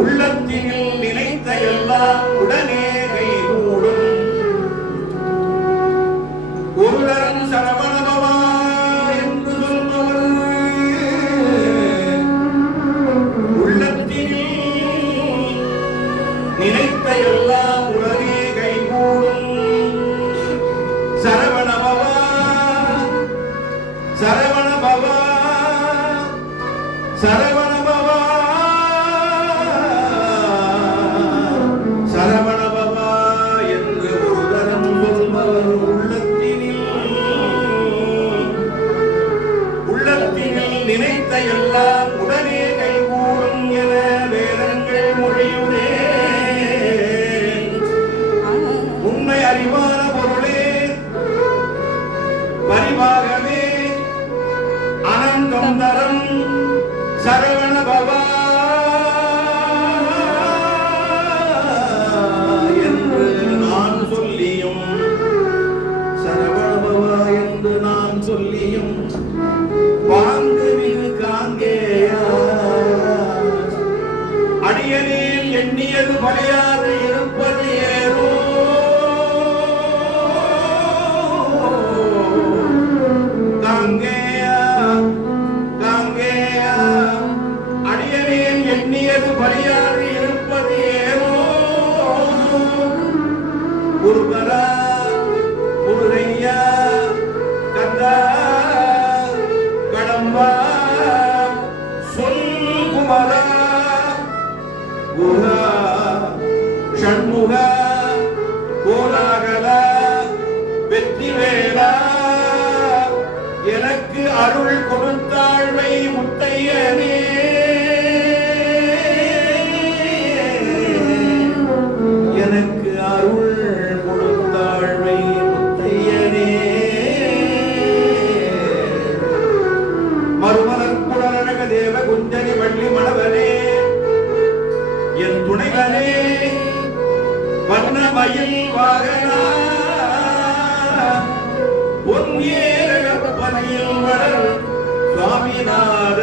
உள்ளத்தில் நினைத்த எல்லாம் உடனே கைகூடும். ஒரு தரம் சரவணபவா என்று சொல்பவர் உள்ளத்தில் நினைத்த எல்லாம் உடனே கைகூடும். சரவணபவா சரவணபவா சரவணபவா சரவணபவா என்று ஒரு தரம் சொல்பவர் உள்ளத்தினில் நினைத்த எல்லாம் உடனே கைகூடும் என வேதங்கள் மொழியுதே. உண்மை அறிவான பொருளே பரிவாகவே அனந்தம் தரம் சரவணபவா என்று நான் சொல்லியும் சரவணபவா என்று நான் சொல்லியும் வாங்கு மிகு காங்கேயா அடியனில் எண்ணியது பலியாது இருப்பது ஏதோ. காங்கேயா காங்கேயா அடியனில் எண்ணியது பலியாது இருப்பது ஏதோ. குருபரா முருகையா கந்தா கடம்பா சொல் குமரா குஹா ஷண்முகா கோலாகலா வெற்றிவேலா எனக்கு அருள் கொடுத்தாழ்வை முத்தையனே. எனக்கு அருள் கொடுத்தாழ்வை முத்தையனே. மறுமலர் குடலழக தேவ குஞ்சரி வள்ளி மணவனே என் துணைவனே வண்ணமயில் வாகனா பொன் ஏரகப்பனையில் வளர் சுவாமிநாத